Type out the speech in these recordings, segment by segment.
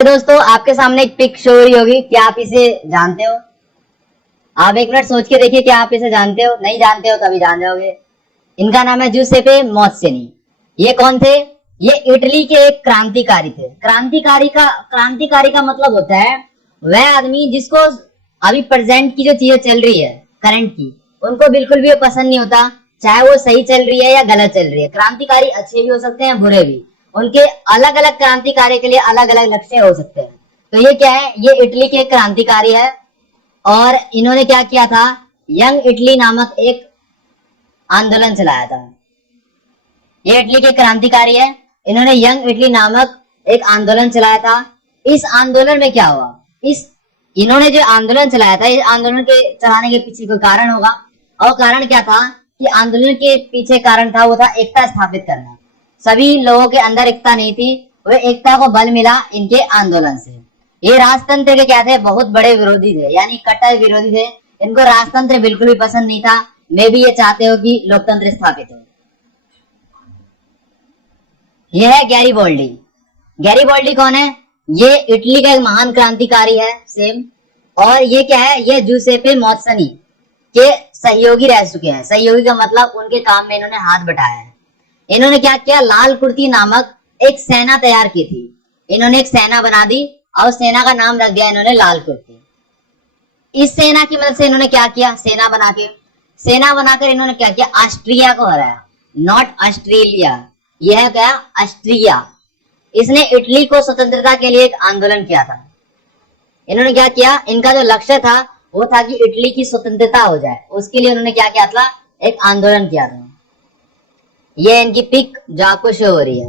दोस्तों आपके सामने एक पिक शो हो रही होगी, क्या आप इसे जानते हो? आप एक मिनट सोच के देखिए, क्या आप इसे जानते हो? नहीं जानते हो तभी जान जाओगे। इनका नाम है जुसेपे मौत्सेनी। ये कौन थे? ये इटली के एक क्रांतिकारी थे। क्रांतिकारी का मतलब होता है वह आदमी जिसको अभी प्रेजेंट की जो चीजें चल रही है, करंट की, उनको बिल्कुल भी पसंद नहीं होता, चाहे वो सही चल रही है या गलत चल रही है। क्रांतिकारी अच्छे भी हो सकते हैं, बुरे भी। उनके अलग अलग क्रांतिकारी के लिए अलग अलग लक्ष्य हो सकते हैं। तो ये क्या है? ये इटली के क्रांतिकारी है और इन्होंने क्या किया था? यंग इटली नामक एक आंदोलन चलाया था। ये इटली के क्रांतिकारी है, इन्होंने यंग इटली नामक एक आंदोलन चलाया था। इस आंदोलन में क्या हुआ? इन्होंने जो आंदोलन चलाया था, इस आंदोलन के चलाने के पीछे कोई कारण होगा, और कारण क्या था कि आंदोलन के पीछे कारण था वो था एकता स्थापित करना। सभी लोगों के अंदर एकता नहीं थी, वो एकता को बल मिला इनके आंदोलन से। ये राजतंत्र के क्या थे? बहुत बड़े विरोधी थे, यानी कट्टर विरोधी थे। इनको राजतंत्र बिल्कुल भी पसंद नहीं था। मैं भी ये चाहते हो कि लोकतंत्र स्थापित हो। यह है गैरीबोल्डी। गैरीबोल्डी कौन है? ये इटली का एक महान क्रांतिकारी है, सेम। और ये क्या है? ये जुसेपे मौत्सेनी के सहयोगी रह चुके हैं। सहयोगी का मतलब उनके काम में इन्होंने हाथ बटाया है। इन्होंने क्या किया? लाल कुर्ती नामक एक सेना तैयार की थी। इन्होंने एक सेना बना दी और सेना का नाम रख दिया इन्होंने लाल कुर्ती। इस सेना की मदद से इन्होंने क्या किया? सेना बनाकर इन्होंने क्या किया? ऑस्ट्रिया को हराया। नॉट ऑस्ट्रेलिया, यह है क्या? ऑस्ट्रिया। इसने इटली को स्वतंत्रता के लिए एक आंदोलन किया था। इन्होंने क्या किया? इनका जो लक्ष्य था वो था कि इटली की स्वतंत्रता हो जाए। उसके लिए उन्होंने क्या किया था? एक आंदोलन किया था। ये इनकी पिक जो आपको शो हो रही है।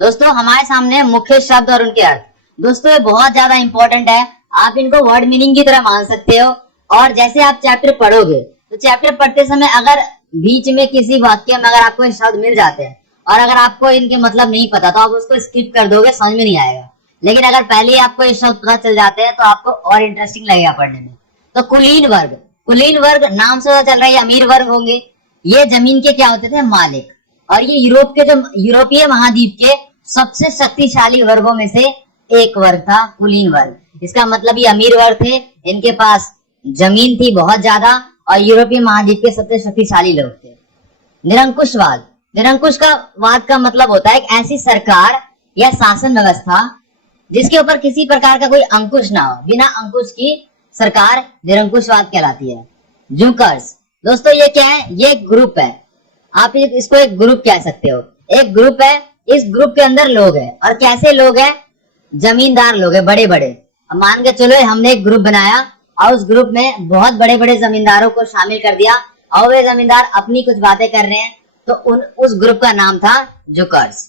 दोस्तों हमारे सामने मुख्य शब्द और उनके अर्थ। दोस्तों ये बहुत ज्यादा इंपॉर्टेंट है, आप इनको वर्ड मीनिंग की तरह मान सकते हो। और जैसे आप चैप्टर पढ़ोगे तो चैप्टर पढ़ते समय अगर बीच में किसी वाक्य में अगर आपको शब्द मिल जाते हैं और अगर आपको इनके मतलब नहीं पता तो आप उसको स्किप कर दोगे, समझ में नहीं आएगा। लेकिन अगर पहले ही आपको ये शब्द पता चल जाते हैं तो आपको और इंटरेस्टिंग लगेगा पढ़ने में। तो कुलीन वर्ग नाम से पता चल रहा है अमीर वर्ग होंगे। ये जमीन के क्या होते थे? मालिक। और ये यूरोपीय महाद्वीप के सबसे शक्तिशाली वर्गों में से एक वर्ग था कुलीन वर्ग। इसका मतलब ये अमीर वर्ग थे, इनके पास जमीन थी बहुत ज्यादा और यूरोपीय महाद्वीप के सबसे शक्तिशाली लोग थे। निरंकुशवाद का मतलब होता है एक ऐसी सरकार या शासन व्यवस्था जिसके ऊपर किसी प्रकार का कोई अंकुश ना हो। बिना अंकुश की सरकार निरंकुशवाद कहलाती है। जूकर्स, दोस्तों ये क्या है? ये एक ग्रुप है, आप इसको एक ग्रुप कह सकते हो। एक ग्रुप है, इस ग्रुप के अंदर लोग हैं। और कैसे लोग हैं? जमींदार लोग हैं, बड़े बड़े। अब मान के चलो हमने एक ग्रुप बनाया और उस ग्रुप में बहुत बड़े बड़े जमींदारों को शामिल कर दिया और वे जमींदार अपनी कुछ बातें कर रहे हैं, तो उस ग्रुप का नाम था जुकर्स।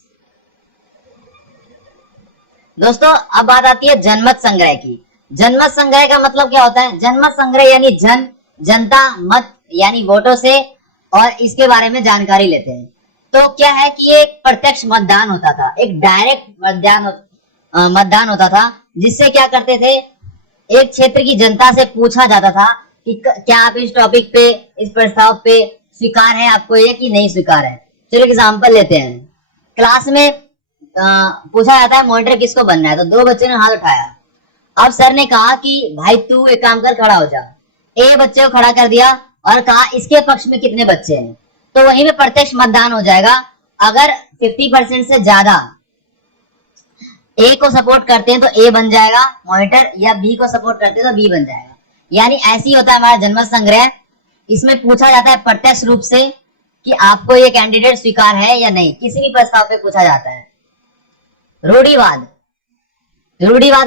दोस्तों अब बात आती है जनमत संग्रह की। जनमत संग्रह का मतलब क्या होता है? जनमत संग्रह यानी जनता मत यानी वोटों से और इसके बारे में जानकारी लेते हैं। तो क्या है कि ये एक प्रत्यक्ष मतदान होता था, एक डायरेक्ट मतदान होता था, जिससे क्या करते थे? एक क्षेत्र की जनता से पूछा जाता था कि क्या आप इस टॉपिक पे, इस प्रस्ताव पे स्वीकार है आपको ये कि नहीं स्वीकार है। चलो एग्जाम्पल लेते हैं। क्लास में पूछा जाता है मॉनिटर किसको बनना है, तो दो बच्चों ने हाथ उठाया। अब सर ने कहा कि भाई तू एक काम कर, खड़ा हो जा। ए बच्चे को खड़ा कर दिया और कहा इसके पक्ष में कितने बच्चे हैं, तो वहीं में प्रत्यक्ष मतदान हो जाएगा। अगर 50% से ज्यादा ए को सपोर्ट करते हैं तो ए बन जाएगा मॉनिटर, या बी को सपोर्ट करते हैं तो बी बन जाएगा। यानी ऐसे ही होता है हमारा जनमत संग्रह। इसमें पूछा जाता है प्रत्यक्ष रूप से कि आपको ये कैंडिडेट स्वीकार है या नहीं, किसी भी प्रस्ताव पे पूछा जाता है। रूढ़िवाद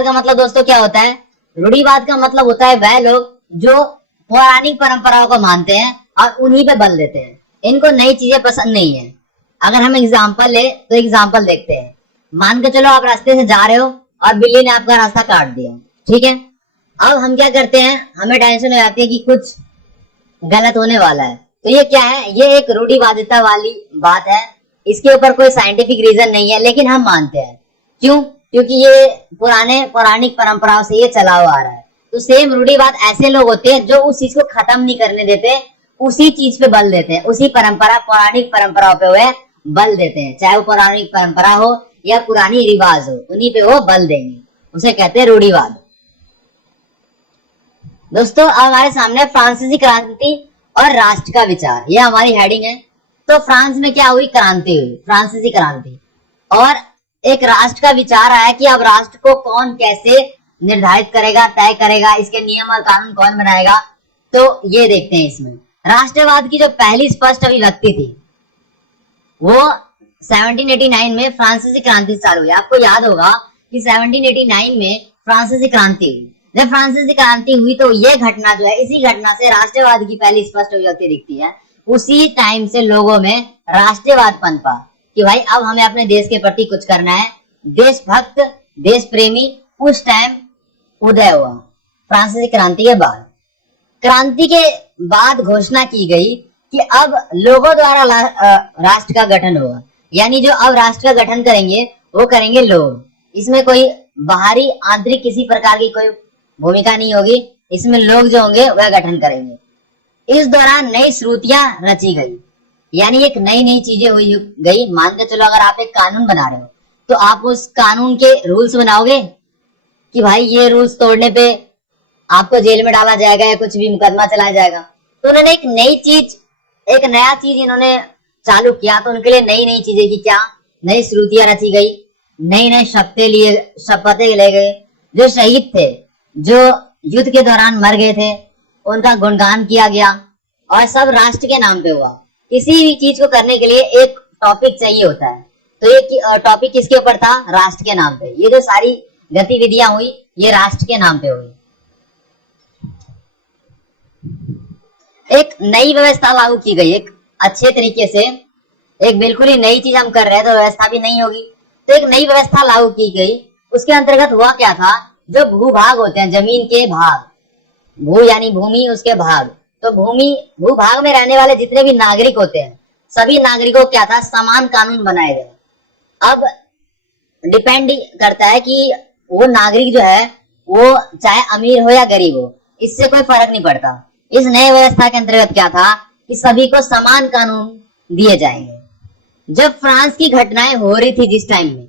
का मतलब दोस्तों क्या होता है? रूढ़िवाद का मतलब होता है वह लोग जो पौराणिक परंपराओं को मानते हैं और उन्हीं पे बल देते हैं। इनको नई चीजें पसंद नहीं है। अगर हम एग्जाम्पल ले तो एग्जाम्पल देखते हैं। मान के चलो आप रास्ते से जा रहे हो और बिल्ली ने आपका रास्ता काट दिया, ठीक है। अब हम क्या करते हैं? हमें टेंशन हो जाती है कि कुछ गलत होने वाला है। तो ये क्या है? ये एक रूढ़िवादिता वाली बात है। इसके ऊपर कोई साइंटिफिक रीजन नहीं है, लेकिन हम मानते हैं। क्यों? क्योंकि ये पौराणिक परंपराओं से ये चला हुआ आ रहा है। तो सेम रूढ़िवाद ऐसे लोग होते हैं जो उस चीज को खत्म नहीं करने देते, उसी चीज पे बल देते हैं, उसी पौराणिक परंपराओं पे वे बल देते हैं। चाहे वो पौराणिक परंपरा हो या पुरानी रिवाज हो, उन्हीं पे वो बल देंगे, उसे कहते हैं रूढ़िवाद। दोस्तों अब हमारे सामने फ्रांसीसी क्रांति और राष्ट्र का विचार, यह हमारी हेडिंग है। तो फ्रांस में क्या हुई? क्रांति हुई, फ्रांसीसी क्रांति, और एक राष्ट्र का विचार आया कि अब राष्ट्र को कौन कैसे निर्धारित करेगा, तय करेगा, इसके नियम और कानून कौन बनाएगा। तो ये देखते हैं इसमें राष्ट्रवाद की जो पहली स्पष्ट अभिव्यक्ति थी वो 1789 में फ्रांसीसी क्रांति चालू हुई। आपको याद होगा कि 1789 में फ्रांसीसी क्रांति हुई। जब फ्रांसीसी क्रांति हुई तो ये घटना जो है, इसी घटना से राष्ट्रवाद की पहली स्पष्ट अभिव्यक्ति दिखती है। उसी टाइम से लोगों में राष्ट्रवाद पनपा कि भाई अब हमें अपने देश के प्रति कुछ करना है, देशभक्त, देश प्रेमी उस टाइम उदय हुआ फ्रांसीसी क्रांति के बाद। क्रांति के बाद घोषणा की गई कि अब लोगों द्वारा राष्ट्र का गठन होगा, यानी जो अब राष्ट्र का गठन करेंगे वो करेंगे लोग। इसमें कोई बाहरी आंतरिक किसी प्रकार की कोई भूमिका नहीं होगी, इसमें लोग जो होंगे वह गठन करेंगे। इस दौरान नई श्रुतियां रची गई, यानी एक नई नई चीजें हुई गई। मान के चलो अगर आप एक कानून बना रहे हो तो आप उस कानून के रूल्स बनाओगे कि भाई ये रूल्स तोड़ने पे आपको जेल में डाला जाएगा या कुछ भी मुकदमा चलाया जाएगा। तो उन्होंने एक नई चीज, एक नया चीज इन्होंने चालू किया, तो उनके लिए नई नई चीजें की क्या, नई श्रुतियां रची गई, नई नई शपथें ले गए। जो शहीद थे, जो युद्ध के दौरान मर गए थे, उनका गुणगान किया गया और सब राष्ट्र के नाम पे हुआ। किसी भी चीज को करने के लिए एक टॉपिक चाहिए होता है, तो ये टॉपिक किसके ऊपर था? राष्ट्र के नाम पे। ये जो सारी गतिविधियां हुई ये राष्ट्र के नाम पे हुई। एक नई व्यवस्था लागू की गई, एक अच्छे तरीके से, एक बिल्कुल ही नई चीज हम कर रहे हैं तो व्यवस्था भी नहीं होगी, तो एक नई व्यवस्था लागू की गई। उसके अंतर्गत हुआ क्या था, जो भूभाग होते हैं, जमीन के भाग, भू यानी भूमि, उसके भाग, तो भूभाग में रहने वाले जितने भी नागरिक होते हैं सभी नागरिकों को क्या था, समान कानून बनाए गए। अब डिपेंड करता है कि वो नागरिक जो है वो चाहे अमीर हो या गरीब हो, इससे कोई फर्क नहीं पड़ता। इस नए व्यवस्था के अंतर्गत क्या था कि सभी को समान कानून दिए जाएंगे। जब फ्रांस की घटनाएं हो रही थी, जिस टाइम में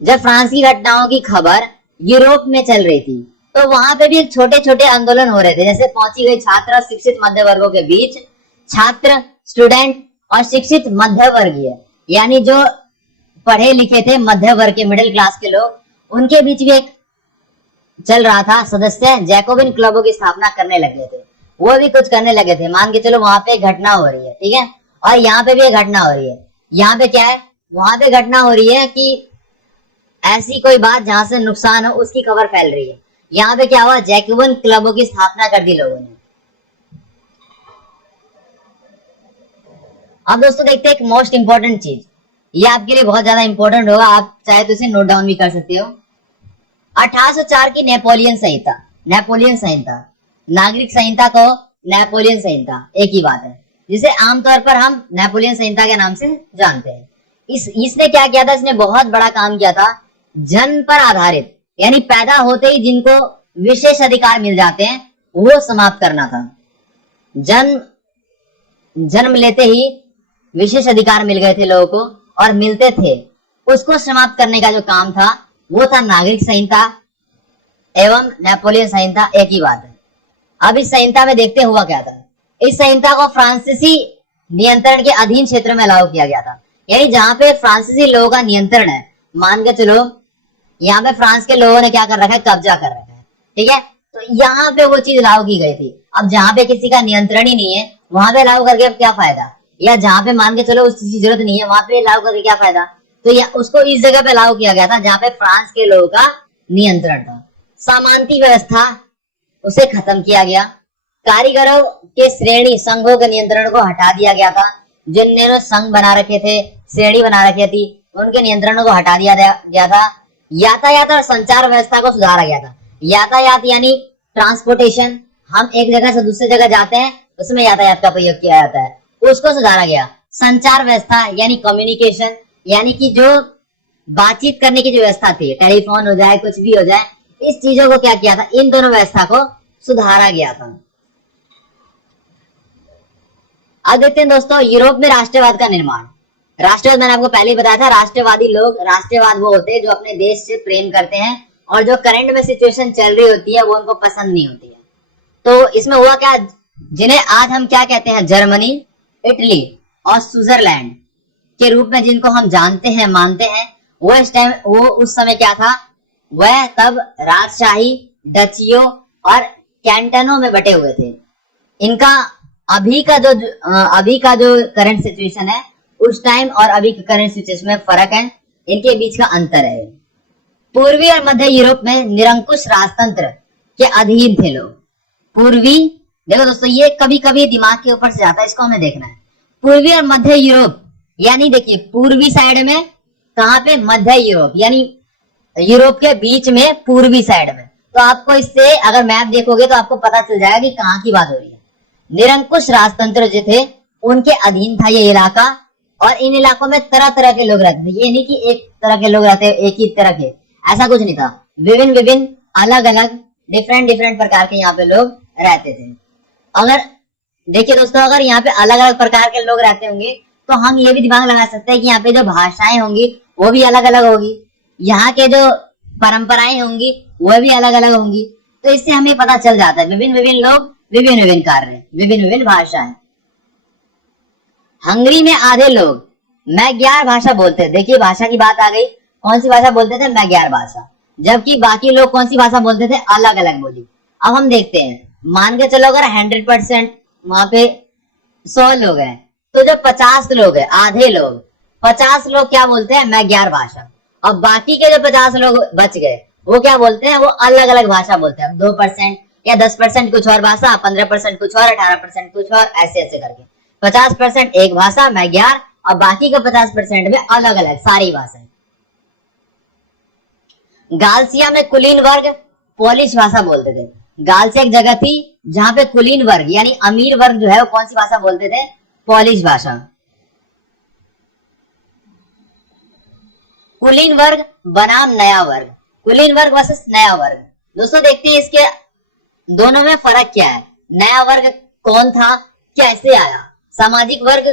जब फ्रांस की घटनाओं की खबर यूरोप में चल रही थी, तो वहां पे भी छोटे छोटे आंदोलन हो रहे थे। जैसे पहुंची गई छात्र और शिक्षित मध्य वर्गों के बीच, छात्र, स्टूडेंट और शिक्षित मध्य वर्गीय, यानी जो पढ़े लिखे थे, मध्य वर्ग के, मिडिल क्लास के लोग, उनके बीच भी एक चल रहा था। सदस्य जैकोबिन क्लबों की स्थापना करने लगे थे, वो भी कुछ करने लगे थे। मान के चलो वहां पे एक घटना हो रही है, ठीक है, और यहाँ पे भी एक घटना हो रही है। यहाँ पे क्या है, वहां पे घटना हो रही है कि ऐसी कोई बात जहां से नुकसान हो उसकी खबर फैल रही है। यहाँ पे क्या हुआ, जैकोबिन क्लबों की स्थापना कर दी लोगों ने। अब दोस्तों देखते हैं एक मोस्ट इंपॉर्टेंट चीज, ये आपके लिए बहुत ज्यादा इंपॉर्टेंट होगा, आप चाहे तो इसे नोट डाउन भी कर सकते हो। 1804 की नेपोलियन संहिता, नेपोलियन संहिता, नागरिक संहिता को नेपोलियन संहिता एक ही बात है, जिसे आमतौर पर हम नेपोलियन संहिता के नाम से जानते हैं। इसने क्या किया था, इसने बहुत बड़ा काम किया था। जन्म पर आधारित, यानी पैदा होते ही जिनको विशेष अधिकार मिल जाते हैं वो समाप्त करना था। जन्म लेते ही विशेष अधिकार मिल गए थे लोगों को और मिलते थे, उसको समाप्त करने का जो काम था वो था नागरिक संहिता एवं नेपोलियन संहिता, एक ही बात है। अब इस संहिता में देखते हुआ क्या था, इस संहिता को फ्रांसीसी नियंत्रण के अधीन क्षेत्र में लागू किया गया था, यानी जहां पे फ्रांसीसी लोगों का नियंत्रण है। मान के चलो यहाँ पे फ्रांस के लोगों ने क्या कर रखा है, कब्जा कर रखा है, ठीक है, तो यहाँ पे वो चीज लागू की गई थी। अब जहाँ पे किसी का नियंत्रण ही नहीं है वहां पे लागू करके क्या फायदा, या जहाँ पे मान के चलो उसकी जरूरत नहीं है वहां पे लागू करके क्या फायदा। तो या उसको इस जगह पे लागू किया गया था जहाँ पे फ्रांस के लोगों का नियंत्रण था। सामंती व्यवस्था, उसे खत्म किया गया। कारीगरों के श्रेणी संघों के नियंत्रण को हटा दिया गया था। जिन्होंने संघ बना रखे थे, श्रेणी बना रखी थी, उनके नियंत्रणों को हटा दिया गया था। यातायात और संचार व्यवस्था को सुधारा गया था। यातायात यानी ट्रांसपोर्टेशन, हम एक जगह से दूसरी जगह जाते हैं, उसमें यातायात का प्रयोग किया जाता है, उसको सुधारा गया। संचार व्यवस्था यानी कम्युनिकेशन, यानी कि जो बातचीत करने की जो व्यवस्था थी, टेलीफोन हो जाए, कुछ भी हो जाए, इस चीजों को क्या किया था, इन दोनों व्यवस्था को सुधारा गया था। अब देखते हैं दोस्तों यूरोप में राष्ट्रवाद का निर्माण। राष्ट्रवाद मैंने आपको पहले ही बताया था, राष्ट्रवादी लोग, राष्ट्रवाद वो होते हैं जो अपने देश से प्रेम करते हैं और जो करंट में सिचुएशन चल रही होती है वो उनको पसंद नहीं होती है। तो इसमें हुआ क्या, जिन्हें आज हम क्या कहते हैं, जर्मनी, इटली और स्विट्जरलैंड के रूप में जिनको हम जानते हैं, मानते हैं, वो इस टाइम, वो उस समय क्या था, वह तब राजशाही, डचियों और कैंटनों में बटे हुए थे। इनका अभी का जो करंट सिचुएशन है, उस टाइम और अभी के करंट सिचुएशन में फर्क है, इनके बीच का अंतर है। पूर्वी और मध्य यूरोप में निरंकुश राजतंत्र के अधीन थे लोग। पूर्वी, देखो दोस्तों, ये कभी कभी दिमाग के ऊपर से जाता है, इसको हमें देखना है। पूर्वी और मध्य यूरोप, यानी देखिए पूर्वी साइड में, कहां पे, मध्य यूरोप, यानी यूरोप के बीच में पूर्वी साइड में। तो आपको इससे अगर मैप देखोगे तो आपको पता चल जाएगा कि कहां की बात हो रही है। निरंकुश राजतंत्र जो थे उनके अधीन था ये इलाका, और इन इलाकों में तरह तरह के लोग रहते थे। ये नहीं कि एक तरह के लोग रहते, एक ही तरह के, ऐसा कुछ नहीं था। विभिन्न विभिन्न अलग अलग डिफरेंट प्रकार के यहाँ पे लोग रहते थे। अगर देखिए दोस्तों, अगर यहाँ पे अलग अलग प्रकार के लोग रहते होंगे तो हम ये भी दिमाग लगा सकते हैं कि यहाँ पे जो भाषाएं होंगी वो भी अलग अलग होगी, यहाँ के जो परंपराएं होंगी वो भी अलग अलग होंगी। तो इससे हमें पता चल जाता है विभिन्न विभिन्न लोग, विभिन्न विभिन्न कार्य, विभिन्न विभिन्न भाषाएं। हंगरी में आधे लोग मैग्यार भाषा बोलते थे। देखिए भाषा की बात आ गई, कौन सी भाषा बोलते थे, मैग्यार भाषा। जबकि बाकी लोग कौन सी भाषा बोलते थे, अलग अलग बोली। अब हम देखते हैं, मान के चलो अगर 100% वहां पे 100 लोग हैं, तो जो 50 लोग हैं, आधे लोग, 50 लोग क्या बोलते हैं, मैग्यार भाषा। और बाकी के जो 50 लोग बच गए वो क्या बोलते हैं, वो अलग अलग भाषा बोलते हैं। 2% या 10% कुछ और भाषा, 15% कुछ और, 18% कुछ और, ऐसे ऐसे करके 50% एक भाषा मैग्यार, और बाकी का 50% में अलग अलग सारी भाषाएं। गालसिया में कुलीन वर्ग पोलिश भाषा बोलते थे। गालसिया एक जगह थी जहां पे कुलीन वर्ग यानी अमीर वर्ग जो है वो कौन सी भाषा बोलते थे, पोलिश भाषा। कुलीन वर्ग बनाम नया वर्ग, कुलीन वर्ग वर्सेस नया वर्ग। दोस्तों देखते हैं इसके दोनों में फर्क क्या है। नया वर्ग कौन था, कैसे आया, सामाजिक वर्ग,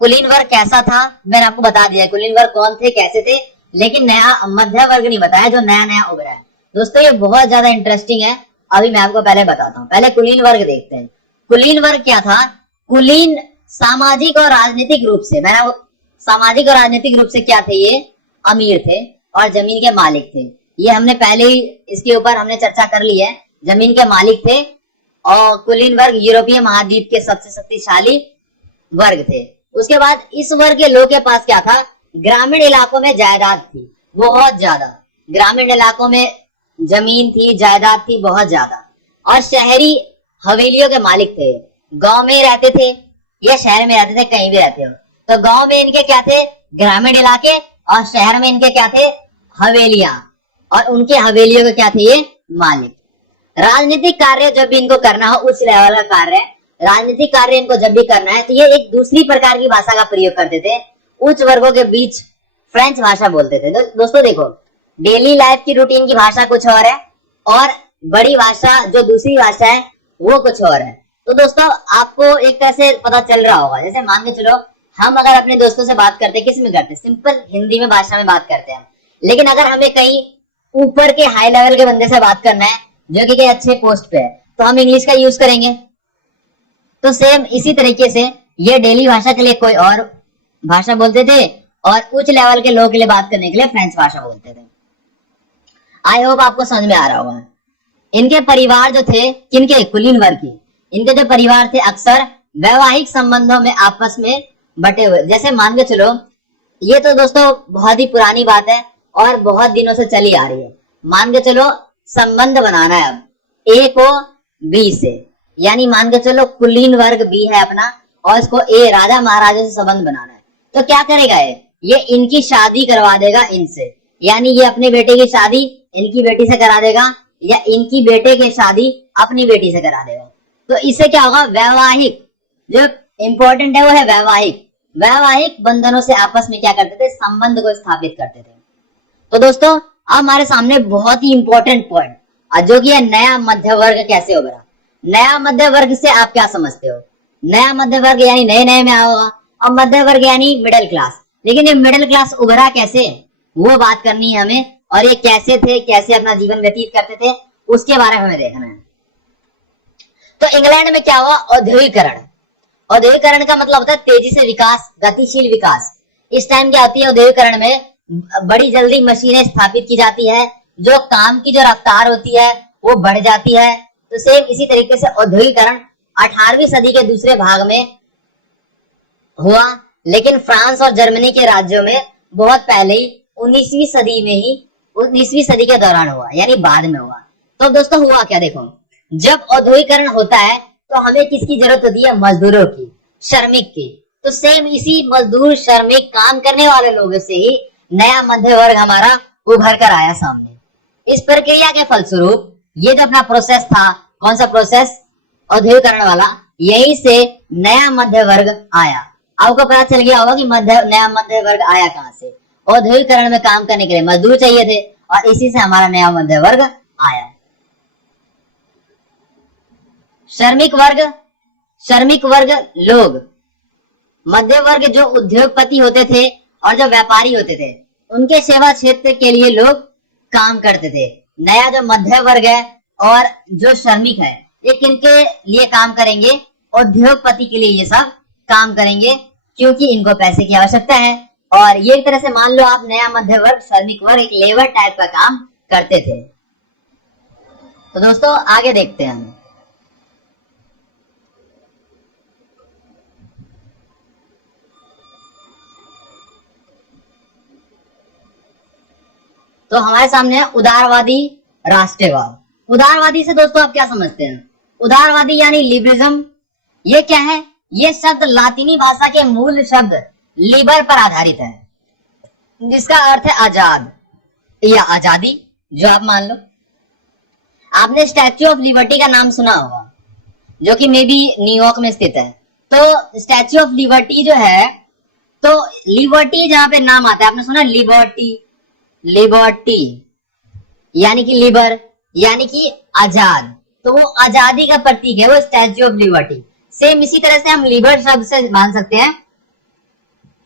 कुलीन वर्ग कैसा था, मैंने आपको बता दिया कुलीन वर्ग कौन थे, कैसे थे, लेकिन नया मध्य वर्ग नहीं बताया जो नया नया उभरा है। दोस्तों ये बहुत ज्यादा इंटरेस्टिंग है, अभी मैं आपको पहले बताता हूँ। पहले कुलीन वर्ग देखते हैं। कुलीन वर्ग क्या था, कुलीन सामाजिक और राजनीतिक रूप से, मैंने सामाजिक और राजनीतिक रूप से क्या थे, ये अमीर थे और जमीन के मालिक थे। ये हमने पहले ही इसके ऊपर हमने चर्चा कर ली है, जमीन के मालिक थे। और कुलीन वर्ग यूरोपीय महाद्वीप के सबसे शक्तिशाली वर्ग थे। उसके बाद इस वर्ग के लोग के पास क्या था, ग्रामीण इलाकों में जायदाद थी बहुत ज्यादा, ग्रामीण इलाकों में जमीन थी, जायदाद थी बहुत ज्यादा, और शहरी हवेलियों के मालिक थे। गांव में रहते थे या शहर में रहते थे, कहीं भी रहते हो। तो गांव में इनके क्या थे, ग्रामीण इलाके, और शहर में इनके क्या थे, हवेलियां, और उनके हवेलियों के क्या थे, ये मालिक। राजनीतिक कार्य जब भी इनको करना हो, उच्च लेवल का कार्य, राजनीतिक कार्य इनको जब भी करना है, तो ये एक दूसरी प्रकार की भाषा का प्रयोग करते थे। उच्च वर्गों के बीच फ्रेंच भाषा बोलते थे। दोस्तों देखो, डेली लाइफ की रूटीन की भाषा कुछ और है, और बड़ी भाषा जो दूसरी भाषा है वो कुछ और है। तो दोस्तों आपको एक तरह से पता चल रहा होगा, जैसे मान के चलो हम अगर अपने दोस्तों से बात करते, किस में करते, सिंपल हिंदी में भाषा में बात करते हैं। लेकिन अगर हमें कहीं ऊपर के हाई लेवल के बंदे से बात करना है जो कि अच्छे पोस्ट पे है, तो हम इंग्लिश का यूज करेंगे। तो सेम इसी तरीके से ये डेली भाषा के लिए कोई और भाषा बोलते थे, और उच्च लेवल के लोगों के लिए बात करने के लिए फ्रेंच भाषा बोलते थे। आई होप आपको समझ में आ रहा होगा। इनके परिवार जो थे, किनके, कुलीन वर्ग की, इनके जो परिवार थे अक्सर वैवाहिक संबंधों में आपस में बटे हुए। जैसे मान के चलो, ये तो दोस्तों बहुत ही पुरानी बात है और बहुत दिनों से चली आ रही है। मान के चलो संबंध बनाना है अब ए को बी से, यानी मान के चलो कुलीन वर्ग बी है अपना, और इसको ए राजा महाराजा से संबंध बनाना है। तो क्या करेगा ये इनकी शादी करवा देगा इनसे, यानी ये अपने बेटे की शादी इनकी बेटी से करा देगा, या इनकी बेटे की शादी अपनी बेटी से करा देगा। तो इससे क्या होगा, वैवाहिक, जो इंपॉर्टेंट है वो है वैवाहिक, वैवाहिक बंधनों से आपस में क्या करते थे, संबंध को स्थापित करते थे। तो दोस्तों अब हमारे सामने बहुत ही इंपॉर्टेंट पॉइंट, जो कि है नया मध्य वर्ग कैसे उभरा। नया मध्य वर्ग से आप क्या समझते हो, नया मध्य वर्ग यानी नए नए में आया होगा, और मध्य वर्ग यानी मिडिल क्लास। लेकिन ये मिडिल क्लास उभरा कैसे, वो बात करनी है हमें, और ये कैसे थे, कैसे अपना जीवन व्यतीत करते थे, उसके बारे में हमें देखना है। तो इंग्लैंड में क्या हुआ, औद्योगिकरण। औद्योगिकरण का मतलब होता है तेजी से विकास, गतिशील विकास। इस टाइम क्या होती है, औद्योगिकरण में बड़ी जल्दी मशीनें स्थापित की जाती है, जो काम की जो रफ्तार होती है वो बढ़ जाती है। तो सेम इसी तरीके से औद्योगिकरण 18वीं सदी के दूसरे भाग में हुआ, लेकिन फ्रांस और जर्मनी के राज्यों में बहुत पहले ही 19वीं सदी में ही 19वीं सदी के दौरान हुआ, यानी बाद में हुआ। तो दोस्तों हुआ क्या, देखो जब औद्योगिकरण होता है तो हमें किसकी जरूरत होती है, मजदूरों की, श्रमिक की। तो सेम इसी मजदूर, श्रमिक, काम करने वाले लोगों से ही नया मध्य वर्ग हमारा उभर कर आया सामने। इस प्रक्रिया के फलस्वरूप ये जो अपना प्रोसेस था, कौन सा प्रोसेस, औद्योगिकरण वाला, यही से नया मध्य वर्ग आया। आपको पता चल गया होगा कि नया मध्य वर्ग आया कहां से, औद्योगिकरण में काम करने के लिए मजदूर चाहिए थे, और इसी से हमारा नया मध्य वर्ग आया। श्रमिक वर्ग लोग, मध्य वर्ग जो उद्योगपति होते थे और जो व्यापारी होते थे, उनके सेवा क्षेत्र के लिए लोग काम करते थे। नया जो मध्य वर्ग है और जो श्रमिक है, ये किनके लिए काम करेंगे, उद्योगपति के लिए ये सब काम करेंगे, क्योंकि इनको पैसे की आवश्यकता है। और ये एक तरह से मान लो आप, नया मध्य वर्ग, श्रमिक वर्ग एक लेबर टाइप का काम करते थे। तो दोस्तों आगे देखते हैं हम। तो हमारे सामने है उदारवादी राष्ट्रवाद। उदारवादी से दोस्तों आप क्या समझते हैं, उदारवादी यानी लिबरलिज्म। ये क्या है, ये शब्द लातिनी भाषा के मूल शब्द लिबर पर आधारित है, जिसका अर्थ है आजाद या आजादी, जो आप मान लो। आपने स्टैच्यू ऑफ लिबर्टी का नाम सुना होगा, जो कि मे बी न्यूयॉर्क में स्थित है। तो स्टैच्यू ऑफ लिबर्टी जो है, तो लिबर्टी जहां पे नाम आता है, आपने सुना लिबर्टी, लिबर्टी यानी कि लिबर यानी कि आजाद, तो वो आजादी का प्रतीक है वो स्टैच्यू ऑफ लिबर्टी। सेम इसी तरह से हम लिबर शब्द से मान सकते हैं,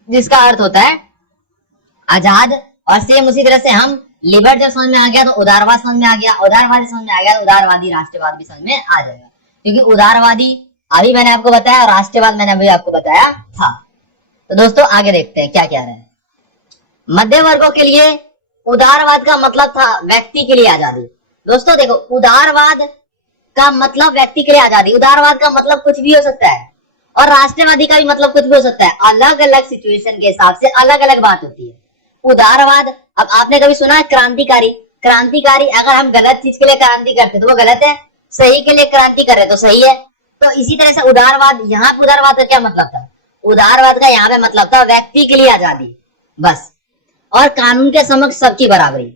जिसका अर्थ होता है आजाद, और सेम उसी तरह से हम लिबर जब समझ में आ गया तो उदारवाद समझ में आ गया, उदारवादी समझ में आ गया तो उदारवादी राष्ट्रवाद भी समझ में आ जाएगा। क्योंकि उदारवादी अभी मैंने आपको बताया और राष्ट्रवाद मैंने अभी आपको बताया था। तो दोस्तों आगे देखते हैं क्या क्या रहे। मध्य वर्गों के लिए उदारवाद का मतलब था व्यक्ति के लिए आजादी। दोस्तों देखो, उदारवाद का मतलब व्यक्ति के लिए आजादी, उदारवाद का मतलब कुछ भी हो सकता है, और राष्ट्रवादी का भी मतलब कुछ भी हो सकता है। अलग अलग सिचुएशन के हिसाब से अलग अलग बात होती है। उदारवाद, अब आपने कभी सुना है क्रांतिकारी, क्रांतिकारी अगर हम गलत चीज के लिए क्रांति करते तो वो गलत है, सही के लिए क्रांति कर रहे तो सही है। तो इसी तरह से उदारवाद, यहाँ पे उदारवाद का क्या मतलब था, उदारवाद का यहाँ पे मतलब था व्यक्ति के लिए आजादी बस, और कानून के समक्ष सबकी बराबरी।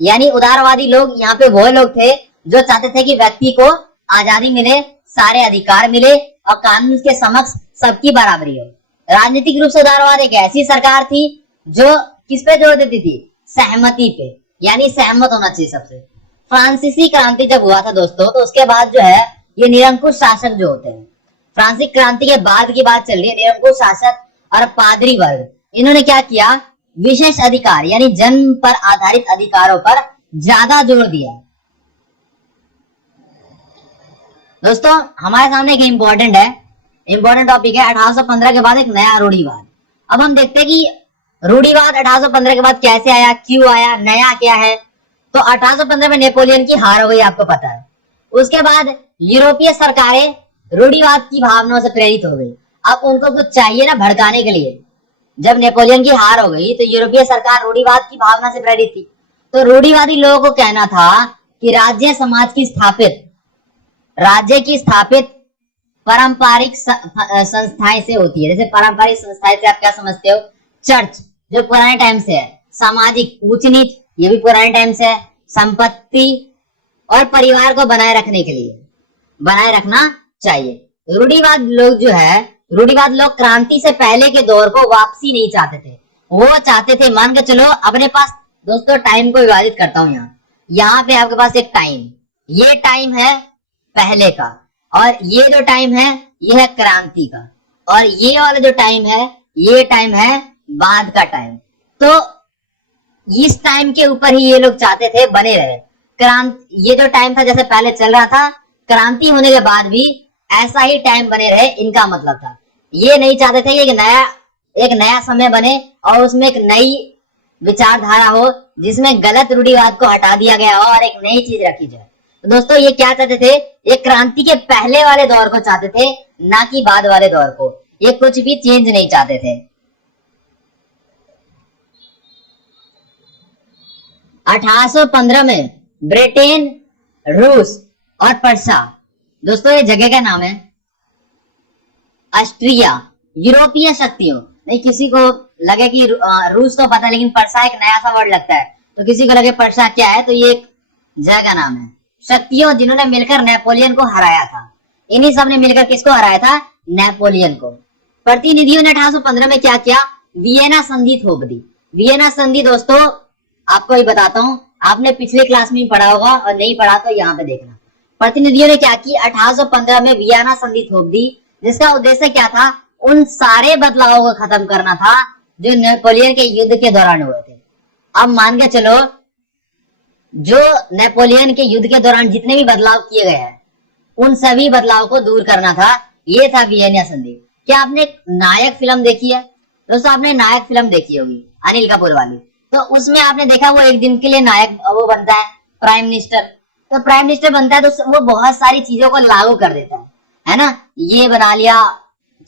यानी उदारवादी लोग यहाँ पे वो लोग थे जो चाहते थे कि व्यक्ति को आजादी मिले, सारे अधिकार मिले, और कानून के समक्ष सबकी बराबरी हो। राजनीतिक रूप से उदारवाद एक ऐसी सरकार थी जो किस पे जोर देती थी, सहमति पे, यानी सहमत होना चाहिए सबसे। फ्रांसीसी क्रांति जब हुआ था दोस्तों, तो उसके बाद जो है ये निरंकुश शासक जो होते हैं, फ्रांसीसी क्रांति के बाद की बात चल रही है, निरंकुश शासक और पादरी वर्ग, इन्होंने क्या किया, विशेष अधिकार यानी जन्म पर आधारित अधिकारों पर ज्यादा जोर दिया। दोस्तों हमारे सामने एक इंपॉर्टेंट टॉपिक है 1815 के बाद एक नया रूढ़िवाद। अब हम देखते हैं कि रूढ़िवाद 1815 के बाद कैसे आया, क्यों आया, नया क्या है। तो 1815 में नेपोलियन की हार हो गई, आपको पता है। उसके बाद यूरोपीय सरकारें रूढ़िवाद की भावनाओं से प्रेरित हो गई। अब उनको कुछ चाहिए ना भड़काने के लिए। जब नेपोलियन की हार हो गई तो यूरोपीय सरकार रूढ़िवाद की भावना से प्रेरित थी। तो रूढ़िवादी लोगों को कहना था कि राज्य की स्थापित पारंपरिक संस्थाएं से होती है। जैसे पारंपरिक संस्थाएं से आप क्या समझते हो, चर्च जो पुराने टाइम से है, सामाजिक ऊंच नीच ये भी पुराने टाइम से है, संपत्ति और परिवार को बनाए रखने के लिए बनाए रखना चाहिए। रूढ़िवाद लोग क्रांति से पहले के दौर को वापसी नहीं चाहते थे। वो चाहते थे, मान के चलो अपने पास, दोस्तों टाइम को विभाजित करता हूं यहाँ पे आपके पास एक टाइम, ये टाइम है पहले का, और ये जो टाइम है ये है क्रांति का, और ये वाला जो टाइम है ये टाइम है बाद का टाइम। तो इस टाइम के ऊपर ही ये लोग चाहते थे बने रहे। क्रांति, ये जो टाइम था जैसे पहले चल रहा था, क्रांति होने के बाद भी ऐसा ही टाइम बने रहे, इनका मतलब था। ये नहीं चाहते थे कि एक नया समय बने और उसमें एक नई विचारधारा हो जिसमें गलत रूढ़िवाद को हटा दिया गया हो और एक नई चीज रखी जाए। तो दोस्तों ये क्या चाहते थे, ये क्रांति के पहले वाले दौर को चाहते थे, ना कि बाद वाले दौर को। ये कुछ भी चेंज नहीं चाहते थे। 1815 में ब्रिटेन, रूस और पर्सा, दोस्तों ये जगह का नाम है, ऑस्ट्रिया, यूरोपीय शक्तियों, नहीं किसी को लगे कि रूस तो पता है लेकिन पर्सा एक नया सा वर्ड लगता है, तो किसी को लगे पर्सा क्या है, तो ये एक जगह का नाम है। शक्तियों जिन्होंने मिलकर नेपोलियन को हराया था। इन्हीं सब ने मिलकर किसको हराया था, नेपोलियन को। प्रतिनिधियों ने 1815 में क्या किया, वियना संधि थोप दी। वियना संधि दोस्तों आपको ही बताता हूं, आपने पिछले क्लास में पढ़ा होगा और नहीं पढ़ा तो यहाँ पे देखना। प्रतिनिधियों ने क्या की, 1815 में वियना संधि थोप दी, जिसका उद्देश्य क्या था, उन सारे बदलावों को खत्म करना था जो नेपोलियन के युद्ध के दौरान हुए थे। अब मान के चलो जो नेपोलियन के युद्ध के दौरान जितने भी बदलाव किए गए हैं उन सभी बदलाव को दूर करना था, ये था वियना संधि। क्या आपने नायक फिल्म देखी है दोस्तों? आपने नायक फिल्म देखी होगी अनिल कपूर वाली, तो उसमें आपने देखा वो एक दिन के लिए नायक वो बनता है प्राइम मिनिस्टर। तो प्राइम मिनिस्टर बनता है तो वो बहुत सारी चीजों को लागू कर देता है ना, ये बना लिया,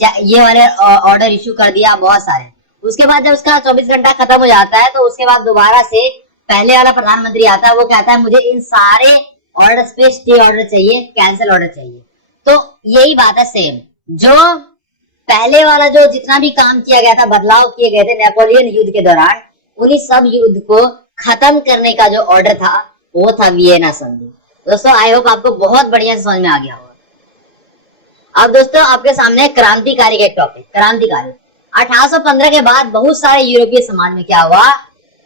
ये वाले ऑर्डर इशू कर दिया, बहुत सारे। उसके बाद जब उसका 24 घंटा खत्म हो जाता है तो उसके बाद दोबारा से पहले वाला प्रधानमंत्री आता है, वो कहता है मुझे इन सारे ऑर्डर पे स्टे ऑर्डर चाहिए, कैंसिल ऑर्डर चाहिए। तो यही बात है सेम, जो पहले वाला जो जितना भी काम किया गया था, बदलाव किए गए थे नेपोलियन युद्ध के दौरान, उन्हीं सब युद्ध को खत्म करने का जो ऑर्डर था वो था वियना संधि। दोस्तों आई होप आपको बहुत बढ़िया से समझ में आ गया होगा। अब दोस्तों आपके सामने क्रांतिकारी का एक टॉपिक, क्रांतिकारी। 1815 के बाद बहुत सारे यूरोपीय समाज में क्या हुआ,